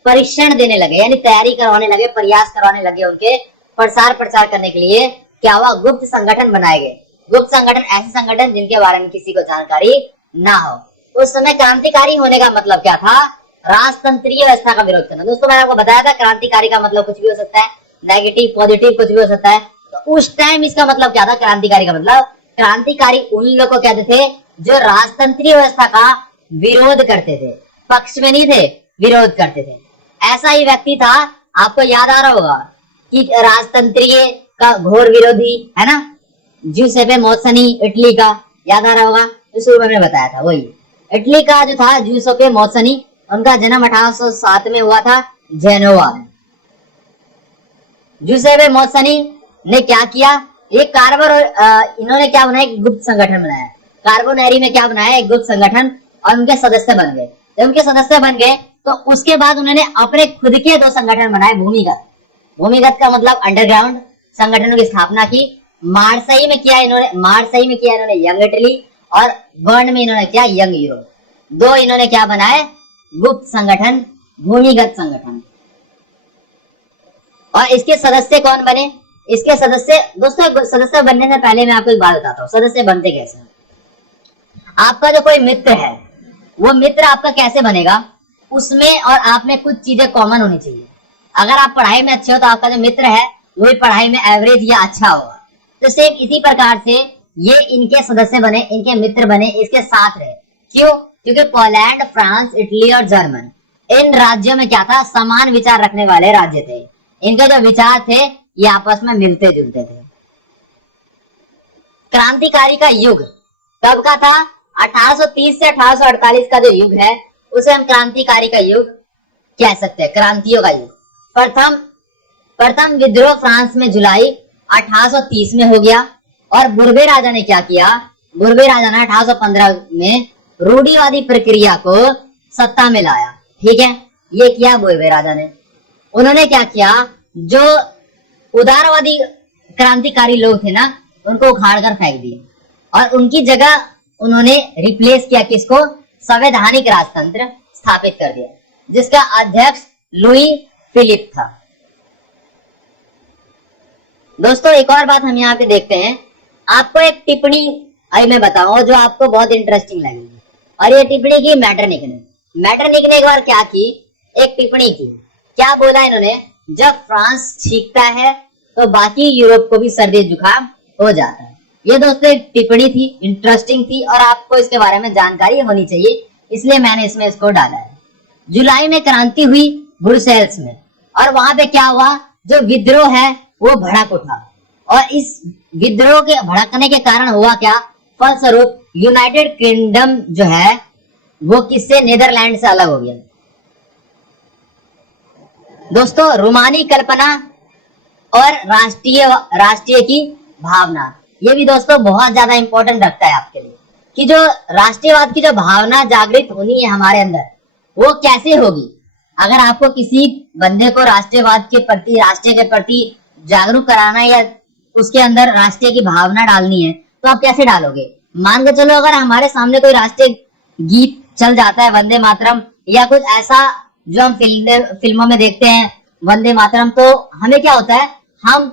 परीक्षण देने लगे, यानी तैयारी करवाने लगे, प्रयास करवाने लगे उनके प्रचार करने के लिए। क्या हुआ, गुप्त संगठन बनाए गए। गुप्त संगठन ऐसे संगठन जिनके बारे में किसी को जानकारी ना हो। उस समय क्रांतिकारी होने का मतलब क्या था, राजतंत्रीय व्यवस्था का विरोध करना। दोस्तों मैंने आपको बताया था क्रांतिकारी का मतलब कुछ भी हो सकता है, नेगेटिव पॉजिटिव कुछ भी हो सकता है। तो उस टाइम इसका मतलब क्या था, क्रांतिकारी का मतलब, क्रांतिकारी उन लोग को कहते थे जो राजतंत्रीय व्यवस्था का विरोध करते थे, पक्ष में नहीं थे, विरोध करते थे। ऐसा ही व्यक्ति था, आपको याद आ रहा होगा कि राजतंत्रीय का घोर विरोधी है ना, ज्यूसेppe मोत्सनी, इटली का, याद आ रहा होगा, जो शुरू में मैंने बताया था वही। इटली का जो था ज्यूसेppe मोत्सनी, उनका जन्म 1807 में हुआ था जेनोवा में। ज्यूसेppe मोत्सनी ने क्या किया, एक इन्होंने क्या बनाया, एक गुप्त संगठन बनाया। कार्बोनेरी में क्या बनाया, एक गुप्त संगठन, और उनके सदस्य बन गए। जब उनके सदस्य बन गए तो उसके बाद उन्होंने अपने खुद के 2 संगठन बनाए, भूमिगत। भूमिगत का मतलब अंडरग्राउंड संगठनों की स्थापना की। मार्सेई में किया इन्होंने यंग इटली, और बर्न में इन्होंने किया यंग यूरोप। 2 इन्होंने क्या बनाए, गुप्त संगठन, भूमिगत संगठन। और इसके सदस्य कौन बने, इसके सदस्य दोस्तों, सदस्य बनने से पहले मैं आपको एक बात बताता हूँ, सदस्य बनते कैसे। आपका जो कोई मित्र है, वो मित्र आपका कैसे बनेगा, उसमें और आप में कुछ चीजें कॉमन होनी चाहिए। अगर आप पढ़ाई में अच्छे हो तो आपका जो मित्र है वो भी पढ़ाई में एवरेज या अच्छा होगा। तो सेम इसी प्रकार से ये इनके सदस्य बने, इनके मित्र बने, इसके साथ रहे। क्यों, क्योंकि पोलैंड, फ्रांस, इटली और जर्मन, इन राज्यों में क्या था, समान विचार रखने वाले राज्य थे। इनके जो विचार थे ये आपस में मिलते जुलते थे। क्रांतिकारी का युग कब का था, 1830 से 1848 का जो युग है उसे हम क्रांतिकारी का युग कह सकते हैं, क्रांतियों का युग। प्रथम विद्रोह फ्रांस में जुलाई 1830 में हो गया, और बुर्बे राजा ने क्या किया, बुर्बे राजा ने 1815 में रूढ़िवादी प्रक्रिया को सत्ता में लाया। ठीक है, ये किया बुर्बे राजा ने। उन्होंने क्या किया, जो उदारवादी क्रांतिकारी लोग थे ना, उनको उखाड़ कर फेंक दिए, और उनकी जगह उन्होंने रिप्लेस किया किसको, संवैधानिक राजतंत्र स्थापित कर दिया, जिसका अध्यक्ष लुई फिलिप था। दोस्तों एक और बात हम यहाँ पे देखते हैं, आपको एक टिप्पणी अभी मैं बताऊंगा जो आपको बहुत इंटरेस्टिंग लगेगी। और ये टिप्पणी की मैटरनिक ने। मैटरनिक ने एक बार क्या की, एक टिप्पणी की। क्या बोला इन्होंने, जब फ्रांस छींकता है तो बाकी यूरोप को भी सर्दी जुकाम हो जाता है। ये दोस्तों एक टिप्पणी थी, इंटरेस्टिंग थी और आपको इसके बारे में जानकारी होनी चाहिए, इसलिए मैंने इसमें इसको डाला है। जुलाई में क्रांति हुई ब्रुसेल्स में, और वहां पे क्या हुआ, जो विद्रोह है वो भड़क उठा, और इस विद्रोह के भड़कने के कारण हुआ क्या, फलस्वरूप यूनाइटेड किंगडम जो है वो किससे, नेदरलैंड से अलग हो गया। दोस्तों रोमानी कल्पना और राष्ट्रीय की भावना, ये भी दोस्तों बहुत ज्यादा इंपॉर्टेंट रखता है आपके लिए, कि जो राष्ट्रीयवाद की जो भावना जागृत होनी है हमारे अंदर, वो कैसे होगी। अगर आपको किसी बंदे को राष्ट्रीयवाद के प्रति, राष्ट्रीय के प्रति जागरूक कराना है या उसके अंदर राष्ट्रीय की भावना डालनी है, तो आप कैसे डालोगे। मान के चलो अगर हमारे सामने कोई राष्ट्रीय गीत चल जाता है, वंदे मातरम, या कुछ ऐसा जो हम फिल्मों में देखते हैं वंदे मातरम, तो हमें क्या होता है, हम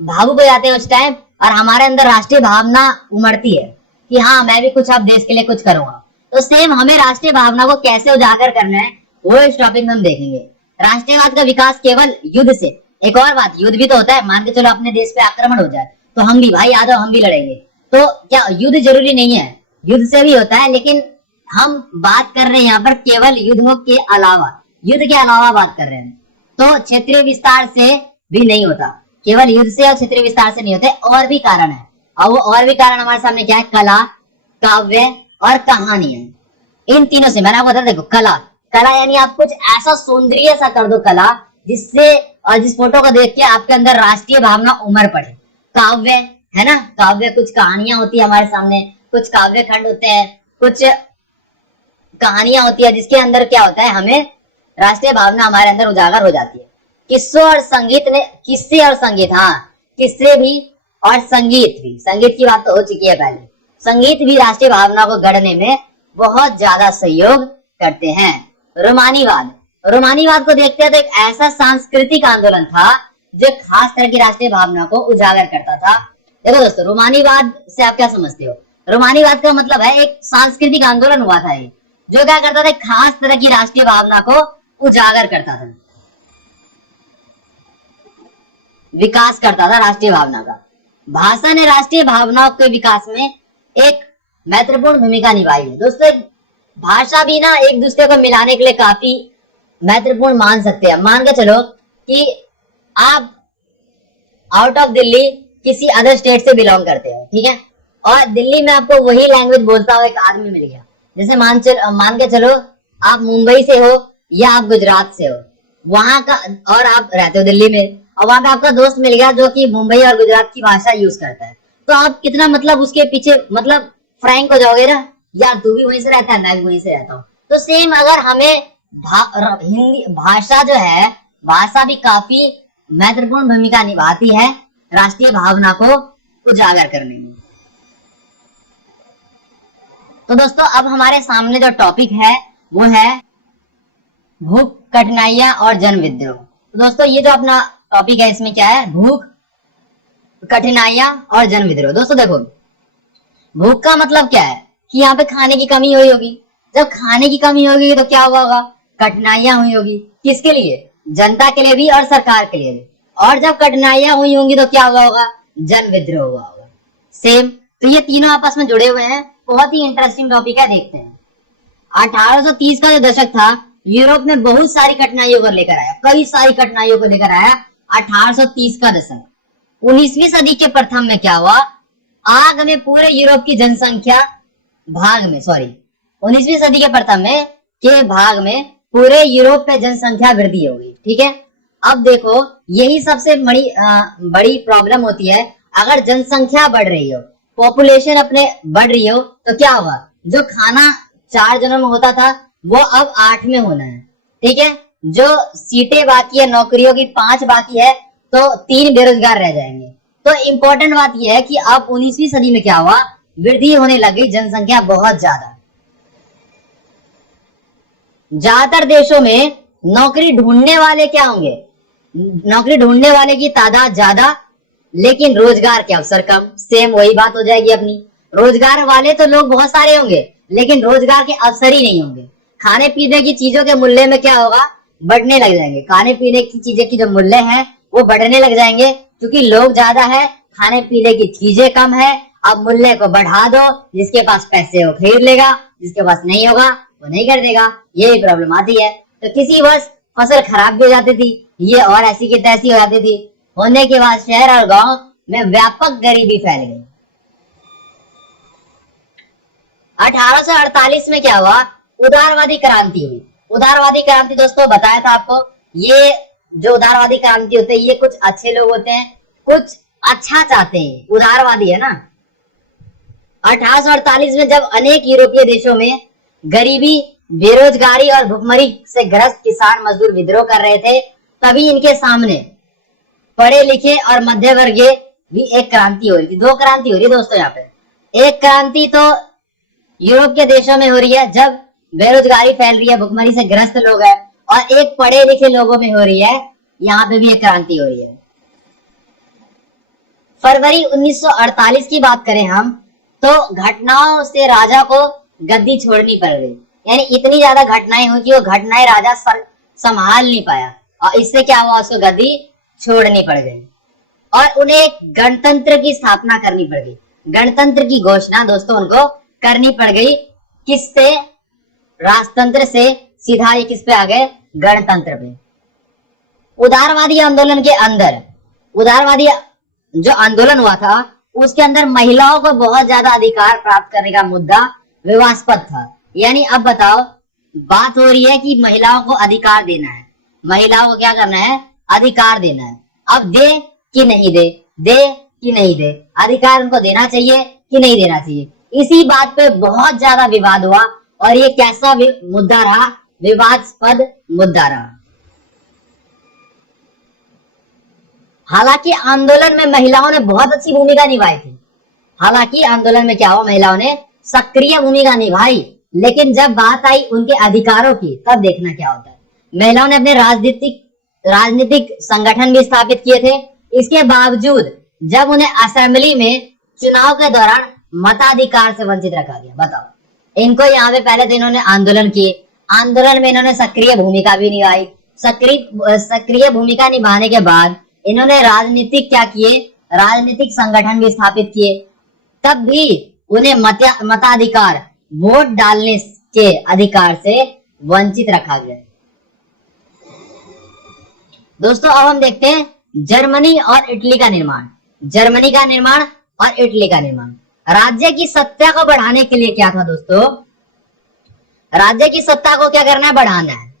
भावुक हो जाते हैं उस टाइम, और हमारे अंदर राष्ट्रीय भावना उमड़ती है कि हाँ मैं भी कुछ अब देश के लिए कुछ करूंगा। तो सेम हमें राष्ट्रीय भावना को कैसे उजागर करना है, वो इस टॉपिक में हम देखेंगे। राष्ट्रीयवाद का विकास केवल युद्ध से, एक और बात, युद्ध भी तो होता है, मान के चलो अपने देश पे आक्रमण हो जाए तो हम भी, भाई आ जाओ हम भी लड़ेंगे, तो क्या युद्ध जरूरी नहीं है, युद्ध से भी होता है, लेकिन हम बात कर रहे हैं यहाँ पर केवल युद्धों के अलावा, युद्ध के अलावा बात कर रहे हैं। तो क्षेत्रीय विस्तार से भी नहीं होता, केवल युद्ध से और क्षेत्रीय विस्तार से नहीं होते, और भी कारण है, और वो और भी कारण हमारे सामने क्या है, कला, काव्य और कहानियां। इन तीनों से मैंने आपको बता, देखो कला यानी आप कुछ ऐसा सौंदर्य सा कर दो कला, जिससे और जिस फोटो को देख के आपके अंदर राष्ट्रीय भावना उमड़ पड़े। काव्य है ना, काव्य कुछ कहानियां होती है हमारे सामने, कुछ काव्य खंड होते हैं, कुछ कहानियां होती है, जिसके अंदर क्या होता है, हमें राष्ट्रीय भावना हमारे अंदर उजागर हो जाती है। किस्से और संगीत, हाँ किस्से भी और संगीत भी, संगीत की बात तो हो चुकी है पहले, संगीत भी राष्ट्रीय भावना को गढ़ने में बहुत ज्यादा सहयोग करते हैं। रोमानीवाद को देखते हैं तो एक ऐसा सांस्कृतिक आंदोलन था जो खास तरह की राष्ट्रीय भावना को उजागर करता था। देखो दोस्तों, रोमानीवाद से आप क्या समझते हो, रोमानीवाद का मतलब है एक सांस्कृतिक आंदोलन हुआ था, ये जो क्या करता था, खास तरह की राष्ट्रीय भावना को उजागर करता था, विकास करता था राष्ट्रीय भावना का। भाषा ने राष्ट्रीय भावनाओं के विकास में एक महत्वपूर्ण भूमिका निभाई है। दोस्तों भाषा भी ना एक दूसरे को मिलाने के लिए काफी महत्वपूर्ण मान सकते हैं। मान के चलो कि आप आउट ऑफ दिल्ली किसी अदर स्टेट से बिलोंग करते हो, ठीक है, और दिल्ली में आपको वही लैंग्वेज बोलता हुआ एक आदमी मिल गया। जैसे मान के चलो आप मुंबई से हो या आप गुजरात से हो, वहां का, और आप रहते हो दिल्ली में, और वहां पे आपका दोस्त मिल गया जो कि मुंबई और गुजरात की भाषा यूज करता है, तो आप कितना मतलब उसके पीछे मतलब फ्रैंक हो जाओगे ना, यार तू भी वहीं से रहता है, मैं भी वहीं से रहता हूँ। तो सेम अगर हमें हिंदी भाषा जो है, भाषा भी काफी महत्वपूर्ण भूमिका निभाती है राष्ट्रीय भावना को उजागर करने में। तो दोस्तों अब हमारे सामने जो टॉपिक है वो है भूख, कठिनाइयां और जन विद्रोह। तो दोस्तों ये जो अपना टॉपिक है, इसमें क्या है, भूख, कठिनाइयां और जन विद्रोह। दोस्तों देखो, भूख का मतलब क्या है कि यहाँ पे खाने की कमी हुई होगी। जब खाने की कमी होगी तो क्या हुआ होगा, कठिनाइयां हुई होगी। किसके लिए, जनता के लिए भी और सरकार के लिए भी। और जब कठिनाइयां हुई होंगी तो क्या हुआ होगा, जन विद्रोह हुआ होगा। सेम, तो ये तीनों आपस में जुड़े हुए हैं, बहुत ही इंटरेस्टिंग टॉपिक है, देखते हैं। 1830 का जो दशक था, यूरोप में बहुत सारी कठिनाइयों को लेकर आया, कई सारी कठिनाइयों को लेकर आया 1830 का दशक। 19वीं सदी के प्रथम में क्या हुआ, आग में पूरे यूरोप की जनसंख्या भाग में, सॉरी 19वीं सदी के प्रथम में के भाग में पूरे यूरोप में जनसंख्या वृद्धि हो गई, ठीक है। अब देखो यही सबसे बड़ी प्रॉब्लम होती है, अगर जनसंख्या बढ़ रही हो, पॉपुलेशन अपने बढ़ रही हो, तो क्या होगा, जो खाना 4 जनों में होता था वो अब 8 में होना है, ठीक है। जो सीटें बाकी है, नौकरियों की 5 बाकी है, तो 3 बेरोजगार रह जाएंगे। तो इम्पोर्टेंट बात यह है कि अब 19वीं सदी में क्या हुआ, वृद्धि होने लगी, जनसंख्या बहुत ज्यादा। ज्यादातर देशों में नौकरी ढूंढने वाले क्या होंगे, नौकरी ढूंढने वाले की तादाद ज्यादा, लेकिन रोजगार के अवसर कम। सेम वही बात हो जाएगी अपनी, रोजगार वाले तो लोग बहुत सारे होंगे, लेकिन रोजगार के अवसर ही नहीं होंगे। खाने पीने की चीजों के मूल्य में क्या होगा, बढ़ने लग जाएंगे। खाने पीने की चीजें की जो मूल्य है वो बढ़ने लग जाएंगे, क्योंकि लोग ज्यादा है, खाने पीने की चीजें कम है। अब मूल्य को बढ़ा दो, जिसके पास पैसे वो खरीद लेगा, जिसके पास नहीं होगा वो नहीं खरीदेगा। यही प्रॉब्लम आती है। तो किसी वर्ष फसल खराब भी हो जाती थी, ये और ऐसी की तैसी हो जाती थी। होने के बाद शहर और गांव में व्यापक गरीबी फैल गई। 1848 में क्या हुआ, उदारवादी क्रांति हुई। उदारवादी क्रांति दोस्तों बताया था आपको, ये जो उदारवादी क्रांति होते हैं ये कुछ अच्छे लोग होते हैं, कुछ अच्छा चाहते हैं, उदारवादी है ना। 1848 में जब अनेक यूरोपीय देशों में गरीबी, बेरोजगारी और भुखमरी से ग्रस्त किसान मजदूर विद्रोह कर रहे थे, तभी इनके सामने पढ़े लिखे और मध्य वर्गीय भी एक क्रांति हो रही थी। दो क्रांति हो रही है दोस्तों यहाँ पे। एक क्रांति तो यूरोप के देशों में हो रही है जब बेरोजगारी फैल रही है, भुखमरी से ग्रस्त लोग हैं, और एक पढ़े लिखे लोगों में हो रही है, यहाँ पे भी एक क्रांति हो रही है। फरवरी 1948 की बात करें हम, तो घटनाओं से राजा को गद्दी छोड़नी पड़ गई। यानी इतनी ज्यादा घटनाएं हुई कि वो घटनाएं राजा संभाल नहीं पाया, और इससे क्या हुआ, उसको गद्दी छोड़नी पड़ गई और उन्हें एक गणतंत्र की स्थापना करनी पड़ गई। गणतंत्र की घोषणा दोस्तों उनको करनी पड़ गई। किससे, राजतंत्र से सीधा ये किस पे आ गए, गणतंत्र पे। उदारवादी आंदोलन के अंदर, उदारवादी जो आंदोलन हुआ था उसके अंदर महिलाओं को बहुत ज्यादा अधिकार प्राप्त करने का मुद्दा विवादास्पद था। यानी अब बताओ, बात हो रही है कि महिलाओं को अधिकार देना है, महिलाओं को क्या करना है, अधिकार देना है। अब दे कि नहीं दे, दे कि नहीं दे, अधिकार उनको देना चाहिए कि नहीं देना चाहिए, इसी बात पे बहुत ज्यादा विवाद हुआ। और ये कैसा मुद्दा रहा, विवादास्पद मुद्दा रहा। हालांकि आंदोलन में महिलाओं ने बहुत अच्छी भूमिका निभाई थी। हालांकि आंदोलन में क्या हुआ, महिलाओं ने सक्रिय भूमिका निभाई, लेकिन जब बात आई उनके अधिकारों की, तब देखना क्या होता है। महिलाओं ने अपने राजनीतिक संगठन भी स्थापित किए थे। इसके बावजूद जब उन्हें असेंबली में चुनाव के दौरान मताधिकार से वंचित रखा गया। बताओ, इनको यहाँ पे पहले तो इन्होंने आंदोलन किए, आंदोलन में इन्होंने सक्रिय भूमिका भी निभाई। सक्रिय भूमिका निभाने के बाद इन्होंने राजनीतिक क्या किए, राजनीतिक संगठन भी स्थापित किए, तब भी उन्हें मताधिकार, वोट डालने के अधिकार से वंचित रखा गया। दोस्तों अब हम देखते हैं जर्मनी और इटली का निर्माण। जर्मनी का निर्माण और इटली का निर्माण। राज्य की सत्ता को बढ़ाने के लिए क्या था दोस्तों, राज्य की सत्ता को क्या करना है, बढ़ाना है।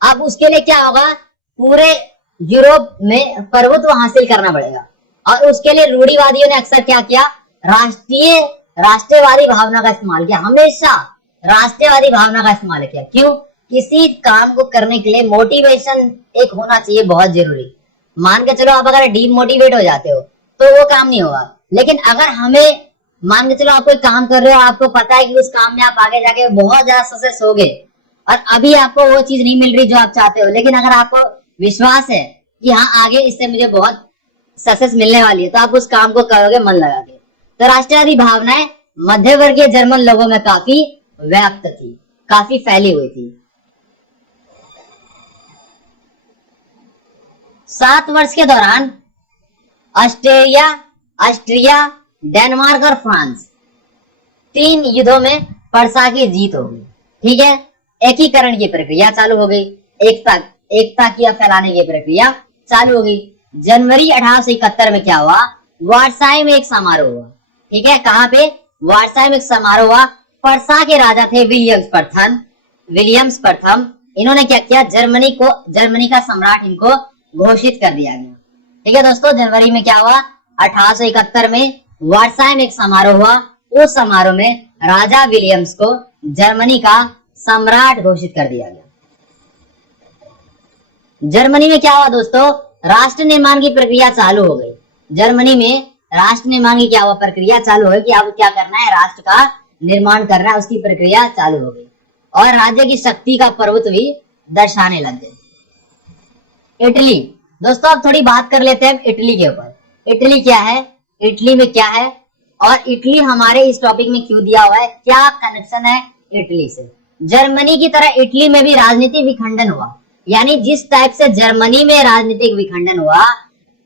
अब उसके लिए क्या होगा, पूरे यूरोप में प्रभुत्व हासिल करना पड़ेगा। और उसके लिए रूढ़िवादियों ने अक्सर क्या किया, राष्ट्रवादी भावना का इस्तेमाल किया। हमेशा राष्ट्रवादी भावना का इस्तेमाल किया। क्यों, किसी काम को करने के लिए मोटिवेशन एक होना चाहिए, बहुत जरूरी। मान के चलो आप अगर डीमोटिवेट हो जाते हो तो वो काम नहीं होगा। लेकिन अगर हमें, मान के चलो आप कोई काम कर रहे हो, आपको पता है कि उस काम में आप आगे जाके बहुत ज्यादा सक्सेस होगे, और अभी आपको वो चीज नहीं मिल रही जो आप चाहते हो, लेकिन अगर आपको विश्वास है कि हाँ आगे इससे मुझे बहुत सक्सेस मिलने वाली है, तो आप उस काम को करोगे मन लगा के। तो राष्ट्रवादी भावनाएं मध्य वर्गीय जर्मन लोगों में काफी व्याप्त थी, काफी फैली हुई थी। 7 वर्ष के दौरान ऑस्ट्रिया, डेनमार्क और फ्रांस 3 युद्धों में पर्सा की जीत हो गई। ठीक है, एकीकरण की प्रक्रिया चालू हो गई, एकता की फैलाने की प्रक्रिया चालू हो गई। जनवरी 1871 में क्या हुआ, वारसाई में एक समारोह हुआ। ठीक है, कहां पे, वारसाई में एक समारोह हुआ। पर्सा के राजा थे विलियम्स प्रथम। इन्होंने क्या किया, जर्मनी का सम्राट इनको घोषित कर दिया गया। ठीक है दोस्तों, जनवरी में क्या हुआ, 1871 में वारसाई में एक समारोह हुआ। उस समारोह में राजा विलियम्स को जर्मनी का सम्राट घोषित कर दिया गया। जर्मनी में क्या हुआ दोस्तों, राष्ट्र निर्माण की प्रक्रिया चालू हो गई। जर्मनी में राष्ट्र निर्माण की क्या हुआ, प्रक्रिया चालू हो गई कि अब क्या करना है, राष्ट्र का निर्माण करना है, उसकी प्रक्रिया चालू हो गई। और राज्य की शक्ति का प्रभुत्व भी दर्शाने लग गए। इटली दोस्तों, अब थोड़ी बात कर लेते हैं इटली के ऊपर। इटली क्या है, इटली में क्या है और इटली हमारे इस टॉपिक में क्यों दिया हुआ है, क्या कनेक्शन है इटली से। जर्मनी की तरह इटली में भी राजनीतिक विखंडन हुआ, यानी जिस टाइप से जर्मनी में राजनीतिक विखंडन हुआ,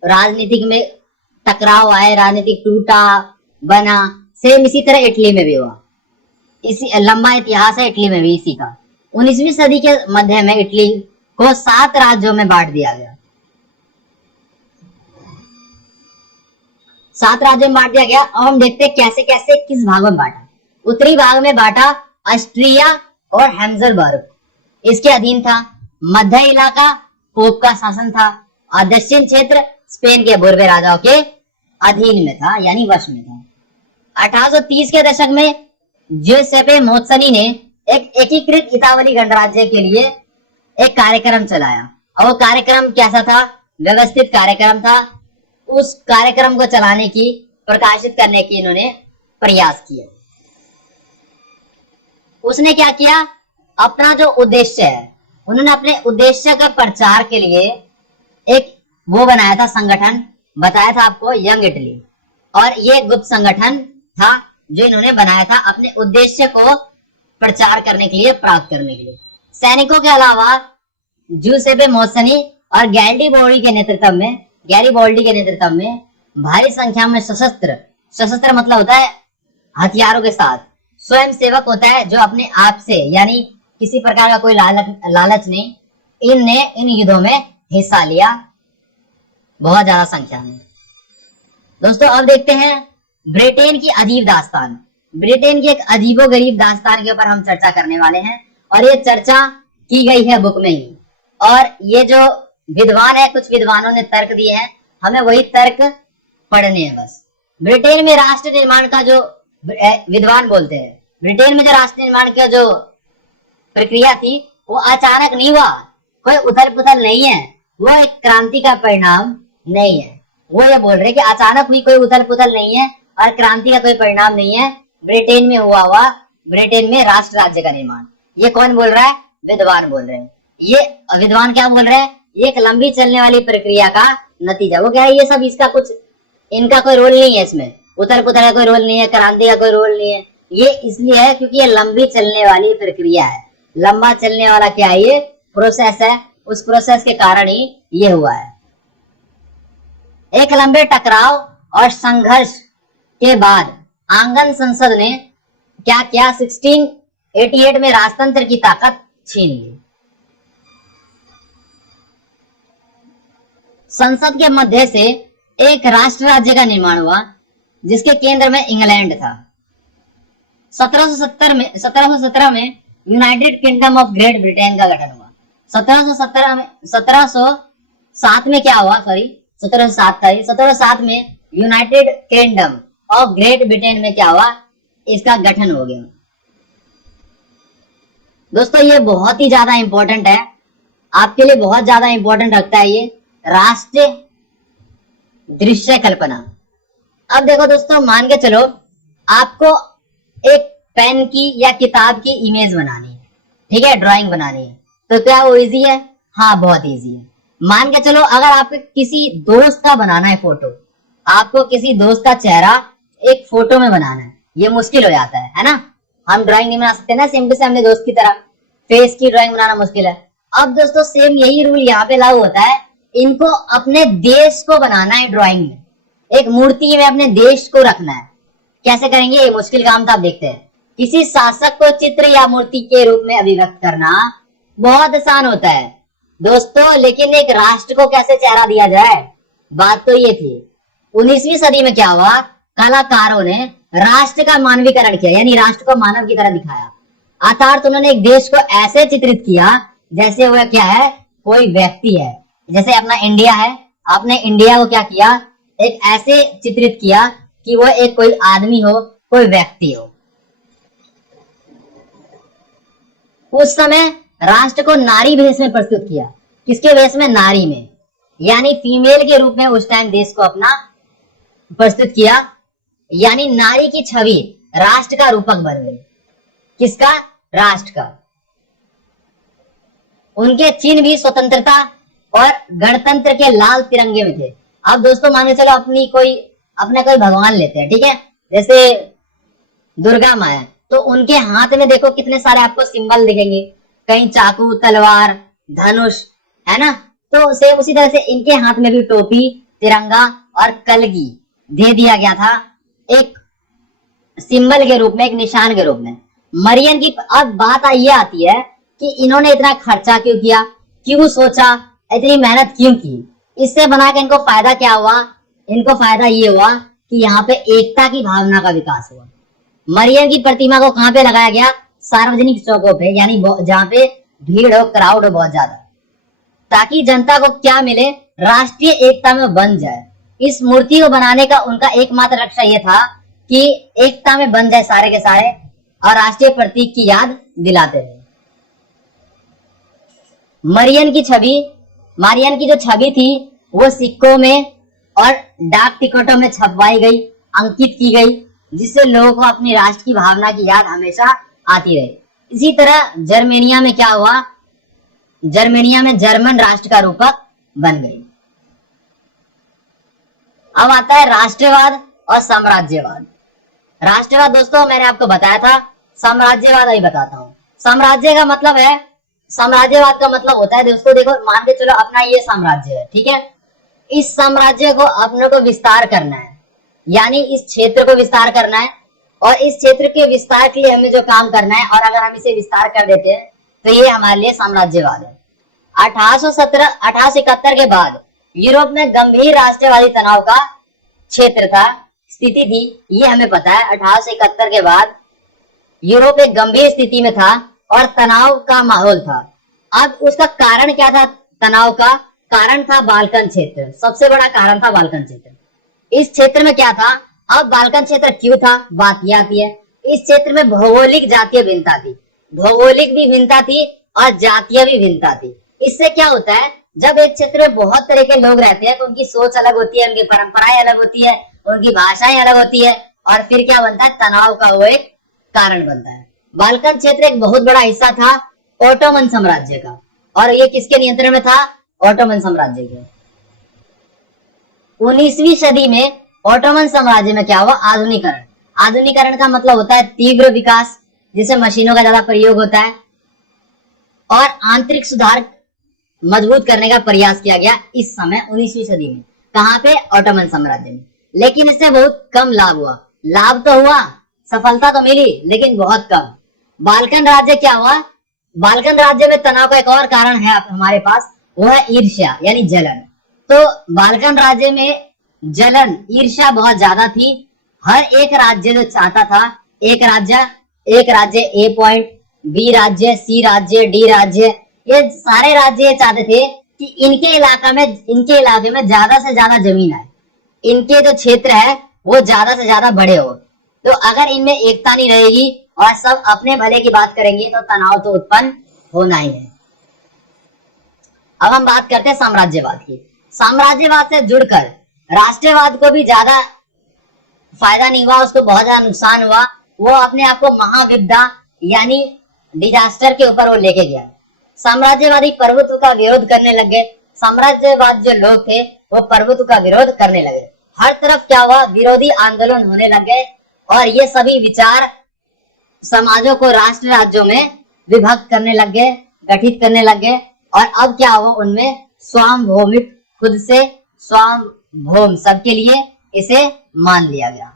राजनीतिक में टकराव आए, राजनीतिक टूटा बना, सेम इसी तरह इटली में भी हुआ। इसी लंबा इतिहास है इटली में भी इसी का। 19वीं सदी के मध्य में इटली को 7 राज्यों में बांट दिया गया। 7 राज्यों में बांट दिया गया। अब हम देखते हैं कैसे कैसे किस भागों में बांटा। उत्तरी भाग में बांटा ऑस्ट्रिया और हैम्सबर्ग इसके अधीन था। मध्य इलाका पोप का शासन था और दक्षिण क्षेत्र स्पेन के बुर्बे राजाओं के अधीन में था, यानी वश में था। 1830 के दशक में ज्यूसेppe मोत्सनी ने एक एकीकृत इतावली गणराज्य के लिए एक कार्यक्रम चलाया और वो कार्यक्रम कैसा था, व्यवस्थित कार्यक्रम था। उस कार्यक्रम को चलाने की, प्रकाशित करने की इन्होंने प्रयास किए। उसने क्या किया, अपना जो उद्देश्य है, उन्होंने अपने उद्देश्य का प्रचार के लिए एक वो बनाया था, संगठन बताया था आपको, यंग इटली। और ये गुप्त संगठन था जो इन्होंने बनाया था अपने उद्देश्य को प्रचार करने के लिए, प्राप्त करने के लिए। सैनिकों के अलावा ज्यूसेppe मोत्सनी और गैरिबॉल्डी के नेतृत्व में भारी संख्या में सशस्त्र मतलब होता है हथियारों के साथ, स्वयं सेवक होता है जो अपने आप से, यानी किसी प्रकार का कोई लालच नहीं, इनने इन युद्धों में हिस्सा लिया बहुत ज्यादा संख्या में। दोस्तों अब देखते हैं ब्रिटेन की अजीब दास्तान। ब्रिटेन की एक अजीबो गरीब दास्तान के ऊपर हम चर्चा करने वाले हैं और ये चर्चा की गई है बुक में ही। और ये जो विद्वान है, कुछ विद्वानों ने तर्क दिए हैं, हमें वही तर्क पढ़ने हैं बस। ब्रिटेन में राष्ट्र निर्माण का जो विद्वान बोलते हैं, ब्रिटेन में जो राष्ट्र निर्माण की जो प्रक्रिया थी वो अचानक नहीं हुआ, कोई उथल पुथल नहीं है, वो एक क्रांति का परिणाम नहीं है। वो ये बोल रहे कि अचानक हुई कोई उथल पुथल नहीं है और क्रांति का कोई परिणाम नहीं है, ब्रिटेन में हुआ ब्रिटेन में राष्ट्र राज्य का निर्माण। ये कौन बोल रहा है, विद्वान बोल रहे हैं। ये विद्वान क्या बोल रहे हैं, ये एक लंबी चलने वाली प्रक्रिया का नतीजा। वो क्या है, ये सब इसका कुछ, इनका कोई रोल नहीं है इसमें, उथल पुथल का कोई रोल नहीं है, क्रांति का कोई रोल नहीं है। ये इसलिए है क्योंकि ये लंबी चलने वाली प्रक्रिया है। लंबा चलने वाला क्या है, ये प्रोसेस है, उस प्रोसेस के कारण ही ये हुआ है। एक लंबे टकराव और संघर्ष के बाद आंगन संसद ने क्या किया, 1688 में राजतंत्र की ताकत छीन ली। संसद के मध्य से एक राष्ट्र राज्य का निर्माण हुआ जिसके केंद्र में इंग्लैंड था। 1717 में United kingdom of great Britain का गठन हुआ। 1707 में क्या हुआ, 1707 में United kingdom of great Britain में क्या हुआ, इसका गठन हो गया। दोस्तों ये बहुत ही ज्यादा इंपॉर्टेंट है, आपके लिए बहुत ज्यादा इंपॉर्टेंट रखता है ये राष्ट्रीय दृश्य कल्पना। अब देखो दोस्तों, मान के चलो आपको एक पेन की या किताब की इमेज बनानी है, ठीक है, ड्राइंग बनानी है, तो क्या वो इजी है? हाँ बहुत इजी है। मान के चलो अगर आपको किसी दोस्त का बनाना है फोटो, आपको किसी दोस्त का चेहरा एक फोटो में बनाना है, ये मुश्किल हो जाता है ना। हम ड्राइंग नहीं बना सकते ना सिंपल से अपने दोस्त की तरह, फेस की ड्राइंग बनाना मुश्किल है। अब दोस्तों सेम यही रूल यहाँ पे लागू होता है, इनको अपने देश को बनाना है ड्राइंग में, एक मूर्ति में अपने देश को रखना है। कैसे करेंगे, ये मुश्किल काम था, आप देखते हैं। किसी शासक को चित्र या मूर्ति के रूप में अभिव्यक्त करना बहुत आसान होता है दोस्तों, लेकिन एक राष्ट्र को कैसे चेहरा दिया जाए, बात तो ये थी। 19वीं सदी में क्या हुआ, कलाकारों ने राष्ट्र का मानवीकरण किया, यानी राष्ट्र को मानव की तरह दिखाया। अर्थात उन्होंने एक देश को ऐसे चित्रित किया जैसे वह क्या है, कोई व्यक्ति है। जैसे अपना इंडिया है, आपने इंडिया को क्या किया, एक ऐसे चित्रित किया कि वो एक कोई आदमी हो, कोई व्यक्ति हो। उस समय राष्ट्र को नारी भेष में प्रस्तुत किया। किसके वेश में, नारी में, यानी फीमेल के रूप में उस टाइम देश को अपना प्रस्तुत किया, यानी नारी की छवि राष्ट्र का रूपक बन गई। किसका, राष्ट्र का। उनके चिन्ह भी स्वतंत्रता और गणतंत्र के लाल तिरंगे में थे। अब दोस्तों मान के चलो अपना कोई भगवान लेते हैं, ठीक है, जैसे दुर्गा माँ है तो उनके हाथ में देखो कितने सारे आपको सिंबल दिखेंगे, कहीं चाकू, तलवार, धनुष, है ना। तो सेम उसी तरह से इनके हाथ में भी टोपी, तिरंगा और कलगी दे दिया गया था, एक सिंबल के रूप में, एक निशान के रूप में। मरियम की अब बात ये आती है कि इन्होंने इतना खर्चा क्यों किया, क्यों सोचा, इतनी मेहनत क्यों की, इससे बना के इनको फायदा क्या हुआ। इनको फायदा ये हुआ कि यहाँ पे एकता की भावना का विकास हुआ। मरियम की प्रतिमा को कहाँ पे लगाया गया, सार्वजनिक चौकों पे, यानी जहाँ पे भीड़ हो, क्राउड हो बहुत ज्यादा, ताकि जनता को क्या मिले, राष्ट्रीय एकता में बन जाए। इस मूर्ति को बनाने का उनका एकमात्र लक्ष्य ये था कि एकता में बन जाए सारे के सारे और राष्ट्रीय प्रतीक की याद दिलाते रहे। मरियम की जो छवि थी वो सिक्कों में और डाक टिकटों में छपवाई गई, अंकित की गई, जिससे लोगों को अपनी राष्ट्र की भावना की याद हमेशा आती रहे। इसी तरह जर्मेनिया में क्या हुआ, जर्मेनिया में जर्मन राष्ट्र का रूपक बन गई। अब आता है राष्ट्रवाद और साम्राज्यवाद। राष्ट्रवाद दोस्तों मैंने आपको बताया था, साम्राज्यवाद अभी बताता हूँ। साम्राज्यवाद का मतलब होता है दोस्तों, देखो मान के चलो अपना ये साम्राज्य है, ठीक है, इस साम्राज्य को अपने को विस्तार करना है, यानी इस क्षेत्र को विस्तार करना है, और इस क्षेत्र के विस्तार के लिए हमें जो काम करना है, और अगर हम इसे विस्तार कर देते हैं तो ये हमारे लिए साम्राज्यवाद है। 1871 के बाद यूरोप में गंभीर राष्ट्रवादी तनाव का क्षेत्र था, स्थिति थी, ये हमें पता है। 1871 के बाद यूरोप एक गंभीर स्थिति में था और तनाव का माहौल था। अब उसका कारण क्या था, तनाव का कारण था बाल्कन क्षेत्र, सबसे बड़ा कारण था बाल्कन क्षेत्र। इस क्षेत्र में क्या था, अब बाल्कन क्षेत्र क्यों था, बात यह आती है, इस क्षेत्र में भौगोलिक जातीय भिन्नता थी, भौगोलिक भी भिन्नता थी और जातीय भी भिन्नता थी। इससे क्या होता है, जब एक क्षेत्र में बहुत तरह के लोग रहते हैं तो उनकी सोच अलग होती है, उनकी परंपराएं अलग होती है, उनकी भाषाएं अलग होती है, और फिर क्या बनता है, तनाव का वो एक कारण बनता है। बाल्कन क्षेत्र एक बहुत बड़ा हिस्सा था ओटोमन साम्राज्य का, और ये किसके नियंत्रण में था, ओटोमन साम्राज्य के। 19वीं सदी में ओटोमन साम्राज्य में क्या हुआ, आधुनिकरण। आधुनिकरण का मतलब होता है तीव्र विकास, जिसमें मशीनों का ज्यादा प्रयोग होता है, और आंतरिक सुधार मजबूत करने का प्रयास किया गया इस समय 19वीं सदी में। कहां पे, ओटोमन साम्राज्य में। लेकिन इससे बहुत कम लाभ हुआ, लाभ तो हुआ, सफलता तो मिली, लेकिन बहुत कम। बाल्कन राज्य क्या हुआ, बाल्कन राज्य में तनाव का एक और कारण है हमारे पास, वो है ईर्ष्या यानी जलन। तो बाल्कन राज्य में जलन, ईर्ष्या बहुत ज्यादा थी। हर एक राज्य जो चाहता था, एक राज्य ए पॉइंट, बी राज्य, सी राज्य, डी राज्य, ये सारे राज्य ये चाहते थे कि इनके इलाके में ज्यादा से ज्यादा जमीन आए, इनके जो क्षेत्र है वो ज्यादा से ज्यादा बड़े हो। तो अगर इनमें एकता नहीं रहेगी और सब अपने भले की बात करेंगे तो तनाव तो उत्पन्न होना ही है। अब हम बात करते हैं साम्राज्यवाद की। साम्राज्यवाद से जुड़कर राष्ट्रवाद को भी ज्यादा फायदा नहीं हुआ, उसको बहुत ज्यादा नुकसान हुआ। वो अपने आप को महाविपदा यानी डिजास्टर के ऊपर वो लेके गया। साम्राज्यवादी प्रभुत्व का विरोध करने लगे, साम्राज्यवाद जो लोग थे वो प्रभुत्व का विरोध करने लगे। हर तरफ क्या हुआ, विरोधी आंदोलन होने लगे, और ये सभी विचार समाजों को राष्ट्र राज्यों में विभक्त करने लगे, गठित करने लगे, और अब क्या हुआ, उनमें सार्वभौमिक, खुद से सार्वभौम, सबके लिए इसे मान लिया गया।